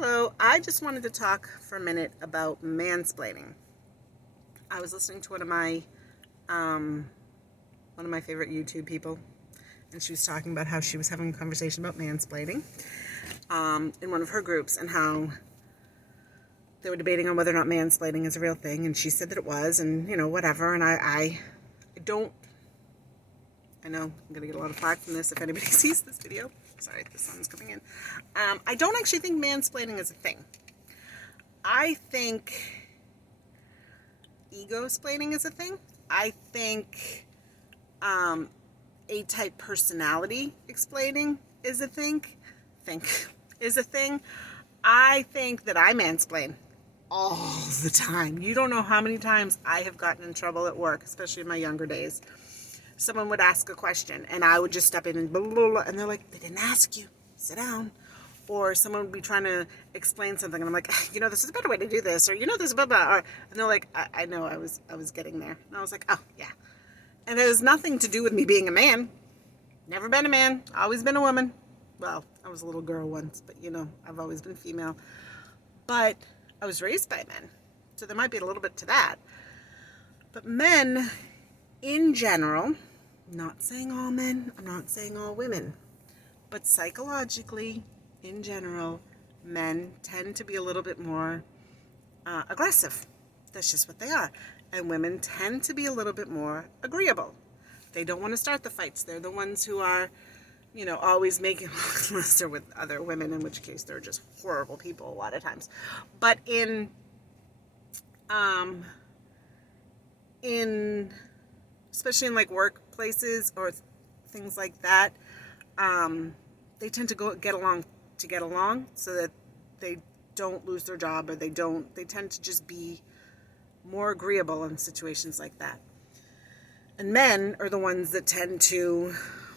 Hello, I just wanted to talk for a minute about mansplaining. I was listening to one of my favorite YouTube people, and she was talking about how she was having a conversation about mansplaining in one of her groups, and how they were debating on whether or not mansplaining is a real thing, and she said that it was, and whatever. And I don't. I know I'm going to get a lot of flack from this if anybody sees this video. Sorry, the sun's coming in. I don't actually think mansplaining is a thing. I think ego-splaining is a thing. I think A-type personality explaining is a thing. I think that I mansplain all the time. You don't know how many times I have gotten in trouble at work, especially in my younger days. Someone would ask a question and I would just step in and blah, blah, blah, and they're like, they didn't ask you, sit down. Or someone would be trying to explain something and I'm like, this is a better way to do this, or this blah blah, and they're like, I know, I was getting there. And I was like, oh yeah. And it has nothing to do with me being a man. Never been a man, always been a woman. Well, I was a little girl once, but I've always been female. But I was raised by men, so there might be a little bit to that. But men in general, I'm not saying all men, I'm not saying all women, but psychologically, in general, men tend to be a little bit more aggressive. That's just what they are. And women tend to be a little bit more agreeable. They don't want to start the fights. They're the ones who are, always making, unless they're with other women, in which case they're just horrible people a lot of times. But especially in like workplaces or things like that, they tend to get along so that they don't lose their job, or they tend to just be more agreeable in situations like that. And men are the ones that tend to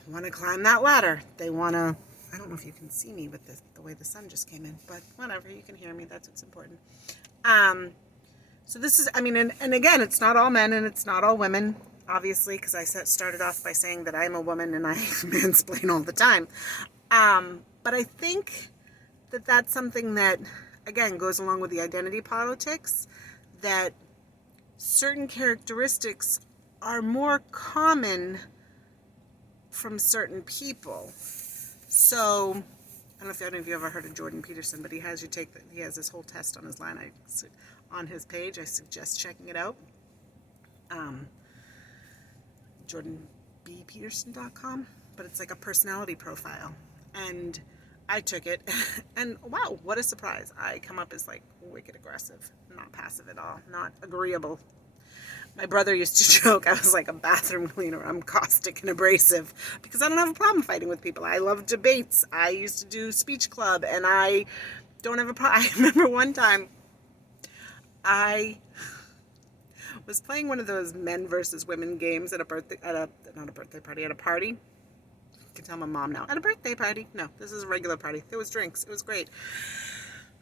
want to climb that ladder. They want to, I don't know if you can see me with the way the sun just came in, but whatever, you can hear me, that's what's important. So this is, and again, it's not all men and it's not all women, obviously, because I started off by saying that I'm a woman and I mansplain all the time. But I think that that's something that, again, goes along with the identity politics, that certain characteristics are more common from certain people. So, I don't know if any of you ever heard of Jordan Peterson, but he has this whole test on his on his page. I suggest checking it out. JordanBPeterson.com, but it's like a personality profile. And I took it, and wow, what a surprise. I come up as like wicked aggressive, not passive at all, not agreeable. My brother used to joke I was like a bathroom cleaner. I'm caustic and abrasive because I don't have a problem fighting with people. I love debates. I used to do speech club, and I don't have a problem. I remember one time I was playing one of those men versus women games at a party. You can tell my mom now. At a birthday party. No, this is a regular party. There was drinks. It was great.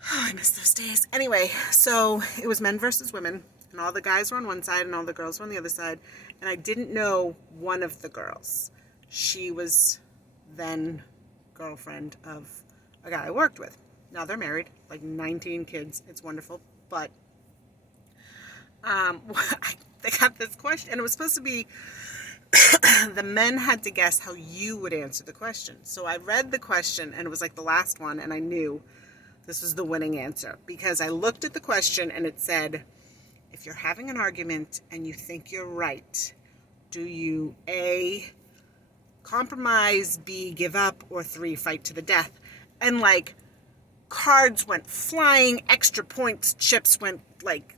Oh, I miss those days. Anyway, so it was men versus women, and all the guys were on one side and all the girls were on the other side. And I didn't know one of the girls. She was then girlfriend of a guy I worked with. Now they're married, like 19 kids. It's wonderful. But they got this question, and it was supposed to be the men had to guess how you would answer the question. So I read the question, and it was like the last one, and I knew this was the winning answer because I looked at the question and it said, if you're having an argument and you think you're right, do you A, compromise, B, give up, or 3, fight to the death? And like cards went flying, extra points, chips went like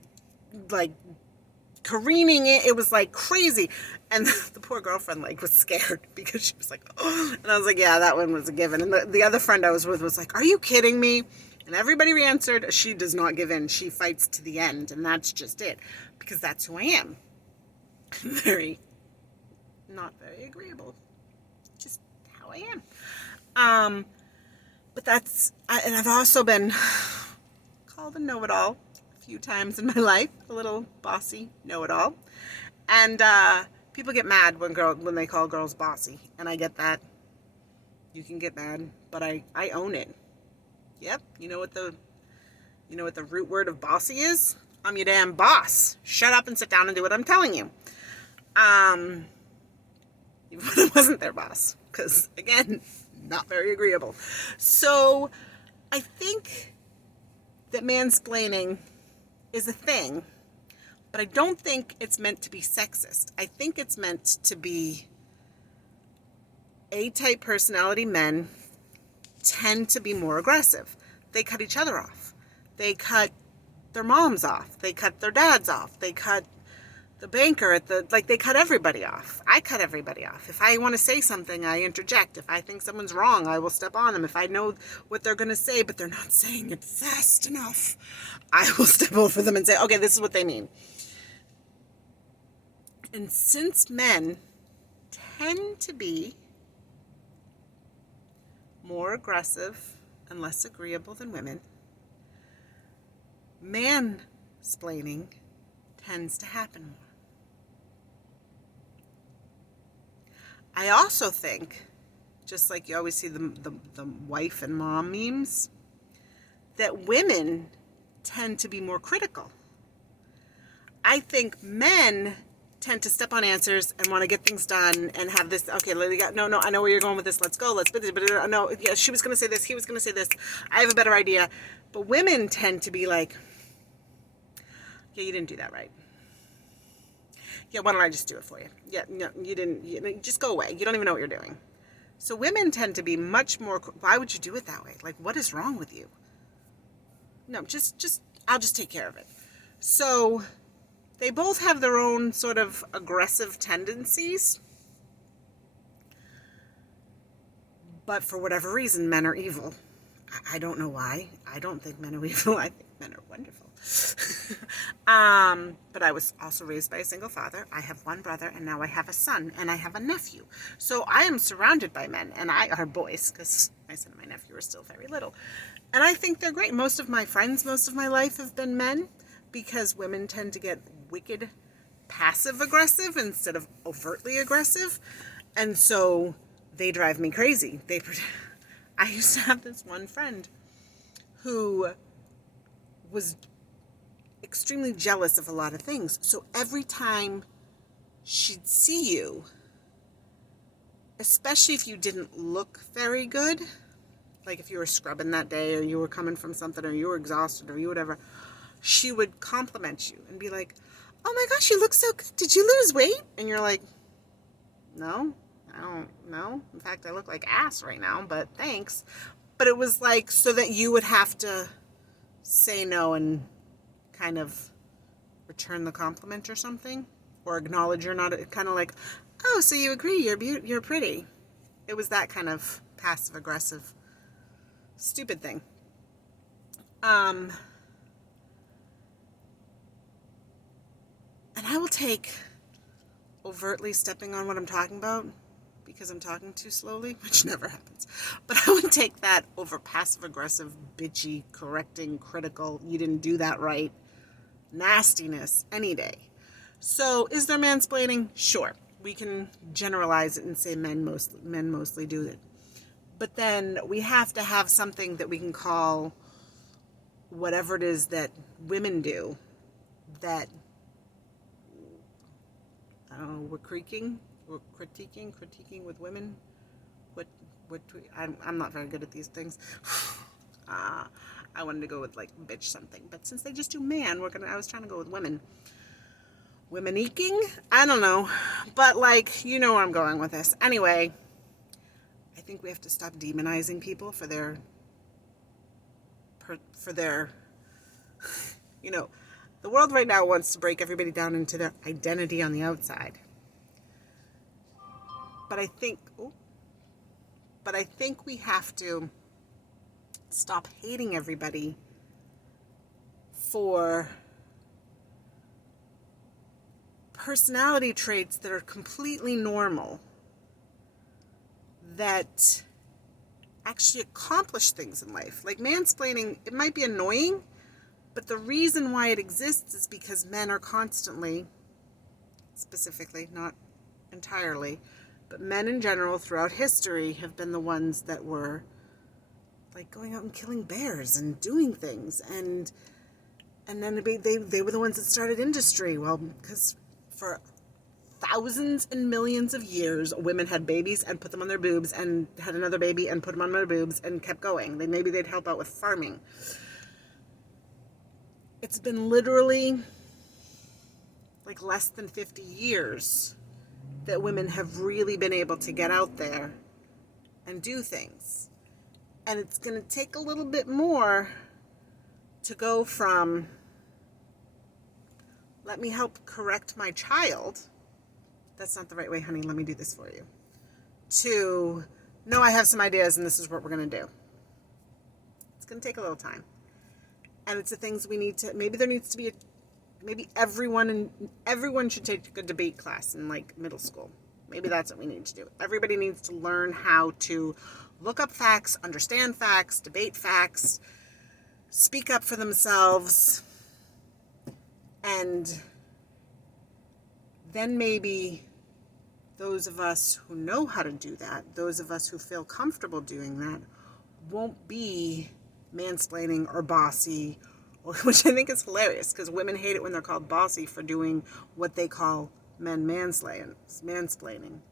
careening it. It was like crazy. And the poor girlfriend was scared because she was like, oh, and I was like, yeah, that one was a given. And the other friend I was with was like, are you kidding me? And everybody answered, she does not give in. She fights to the end. And that's just it. Because that's who I am. Not very agreeable. Just how I am. But and I've also been called a know-it-all a few times in my life. A little bossy know-it-all. And people get mad when they call girls bossy. And I get that. You can get mad, but I own it. Yep, you know what the You know what the root word of bossy is? I'm your damn boss. Shut up and sit down and do what I'm telling you. Even when I wasn't their boss. Because, again, not very agreeable. So, I think that mansplaining is a thing. But I don't think it's meant to be sexist. I think it's meant to be A-type personality men tend to be more aggressive. They cut each other off. They cut their moms off. They cut their dads off. They cut the banker they cut everybody off. I cut everybody off. If I want to say something, I interject. If I think someone's wrong, I will step on them. If I know what they're going to say, but they're not saying it fast enough, I will step over them and say, okay, this is what they mean. And since men tend to be more aggressive and less agreeable than women, mansplaining tends to happen more. I also think, just like you always see the wife and mom memes, that women tend to be more critical. I think men tend to step on answers and want to get things done and have this, okay, no, I know where you're going with this, let's go, no, yeah, she was going to say this, he was going to say this, I have a better idea. But women tend to be like, yeah, you didn't do that right. Yeah, why don't I just do it for you? Yeah, no, you didn't, just go away. You don't even know what you're doing. So women tend to be much more, why would you do it that way? Like, what is wrong with you? No, I'll just take care of it. So they both have their own sort of aggressive tendencies. But for whatever reason, men are evil. I don't know why. I don't think men are evil. I think men are wonderful. But I was also raised by a single father. I have one brother, and now I have a son, and I have a nephew. So I am surrounded by men, and I are boys, because my son and my nephew are still very little. And I think they're great. Most of my friends, most of my life have been men, because women tend to get wicked passive-aggressive instead of overtly aggressive. And so they drive me crazy. I used to have this one friend who was extremely jealous of a lot of things. So every time she'd see you, especially if you didn't look very good, like if you were scrubbing that day or you were coming from something or you were exhausted or you whatever, she would compliment you and be like, oh my gosh, you look so good. Did you lose weight? And you're like, no, I don't know. In fact, I look like ass right now, but thanks. But it was like so that you would have to say no and kind of return the compliment or something, or acknowledge you're not, kind of like, oh, so you agree, you're pretty. It was that kind of passive aggressive stupid thing. And I will take overtly stepping on what I'm talking about because I'm talking too slowly, which never happens. But I would take that over passive aggressive, bitchy, correcting, critical, you didn't do that right, nastiness any day. So is there mansplaining? Sure. We can generalize it and say men mostly do it. But then we have to have something that we can call whatever it is that women do that, I don't know, we're critiquing with women. I'm not very good at these things. I wanted to go with like bitch something, but since they just do man, I was trying to go with women. Women-eking? I don't know, but like, you know where I'm going with this. Anyway, I think we have to stop demonizing people for their, you know, the world right now wants to break everybody down into their identity on the outside. But I think we have to stop hating everybody for personality traits that are completely normal, that actually accomplish things in life. Like mansplaining, it might be annoying, but the reason why it exists is because men are constantly, specifically, not entirely, but men in general throughout history have been the ones that were like going out and killing bears and doing things, and then they were the ones that started industry. Well, because for thousands and millions of years, women had babies and put them on their boobs, and had another baby and put them on their boobs, and kept going. Maybe they'd help out with farming. It's been literally like less than 50 years that women have really been able to get out there and do things. And it's going to take a little bit more to go from, let me help correct my child, that's not the right way, honey, let me do this for you, to, no, I have some ideas and this is what we're going to do. It's going to take a little time. And it's the things we need to, maybe there needs to be maybe everyone should take a debate class in like middle school. Maybe that's what we need to do. Everybody needs to learn how to look up facts, understand facts, debate facts, speak up for themselves, and then maybe those of us who know how to do that, those of us who feel comfortable doing that, won't be mansplaining or bossy, which I think is hilarious because women hate it when they're called bossy for doing what they call men mansplaining.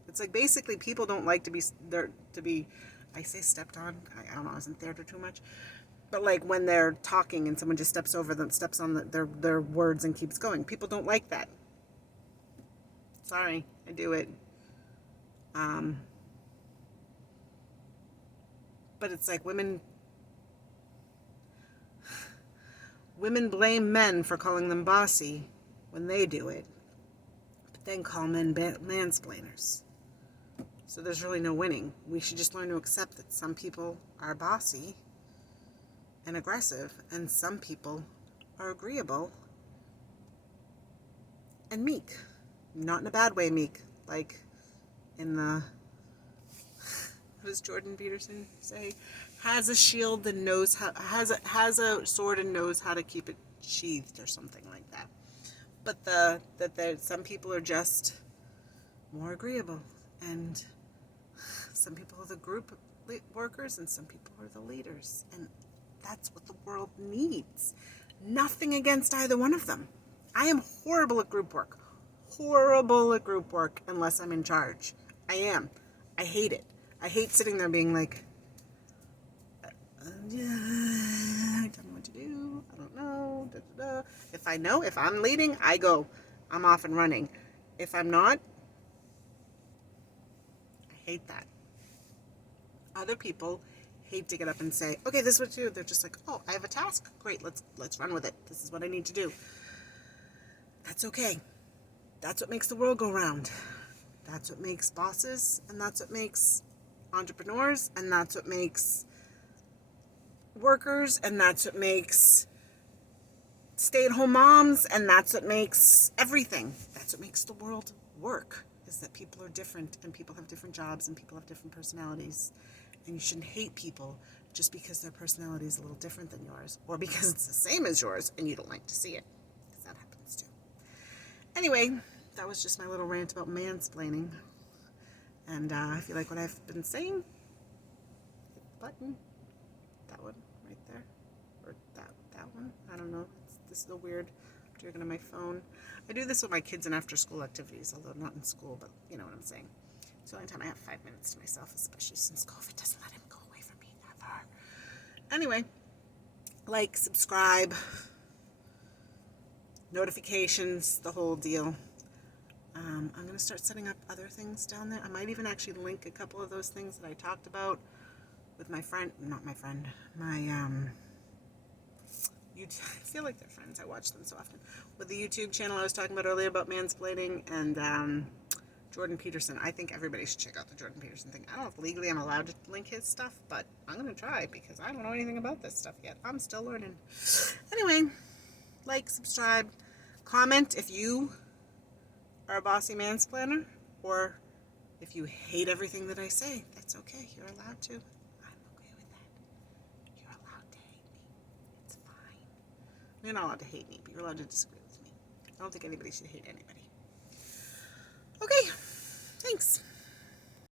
It's like basically people don't like to be I say stepped on. I don't know, I wasn't there too much. But like when they're talking and someone just steps on their words and keeps going. People don't like that. Sorry, I do it. But it's like women blame men for calling them bossy when they do it, but then call men mansplainers. So there's really no winning. We should just learn to accept that some people are bossy and aggressive, and some people are agreeable and meek. Not in a bad way meek, like in the, what does Jordan Peterson say? Has a shield and knows how, has a sword and knows how to keep it sheathed or something like that. But some people are just more agreeable, and some people are the group workers and some people are the leaders, and that's what the world needs. Nothing against either one of them. I am horrible at group work. Horrible at group work unless I'm in charge. I am. I hate it. I hate sitting there being like, I don't know what to do. I don't know. Da, da, da. If I know, if I'm leading, I go. I'm off and running. If I'm not, I hate that. Other people hate to get up and say, okay, this is what to do. They're just like, oh, I have a task. Great, let's run with it. This is what I need to do. That's okay. That's what makes the world go round. That's what makes bosses, and that's what makes entrepreneurs, and that's what makes workers, and that's what makes stay-at-home moms, and that's what makes everything. That's what makes the world work, is that people are different, and people have different jobs, and people have different personalities. And you shouldn't hate people just because their personality is a little different than yours, or because it's the same as yours and you don't like to see it, because that happens too. Anyway, that was just my little rant about mansplaining. And if you like what I've been saying, hit the button. That one right there, or that one. I don't know. This is a weird. I'm doing it on my phone. I do this with my kids in after-school activities, although not in school, but you know what I'm saying. It's the only time I have 5 minutes to myself, especially since COVID doesn't let him go away from me ever. Anyway, like, subscribe, notifications, the whole deal. I'm going to start setting up other things down there. I might even actually link a couple of those things that I talked about with my friend, not my friend, my, I feel like they're friends. I watch them so often. With the YouTube channel I was talking about earlier about mansplaining, and Jordan Peterson. I think everybody should check out the Jordan Peterson thing. I don't know if legally I'm allowed to link his stuff, but I'm going to try because I don't know anything about this stuff yet. I'm still learning. Anyway, like, subscribe, comment if you are a bossy mansplainer, or if you hate everything that I say. That's okay. You're allowed to. I'm okay with that. You're allowed to hate me. It's fine. You're not allowed to hate me, but you're allowed to disagree with me. I don't think anybody should hate anybody. Okay, thanks.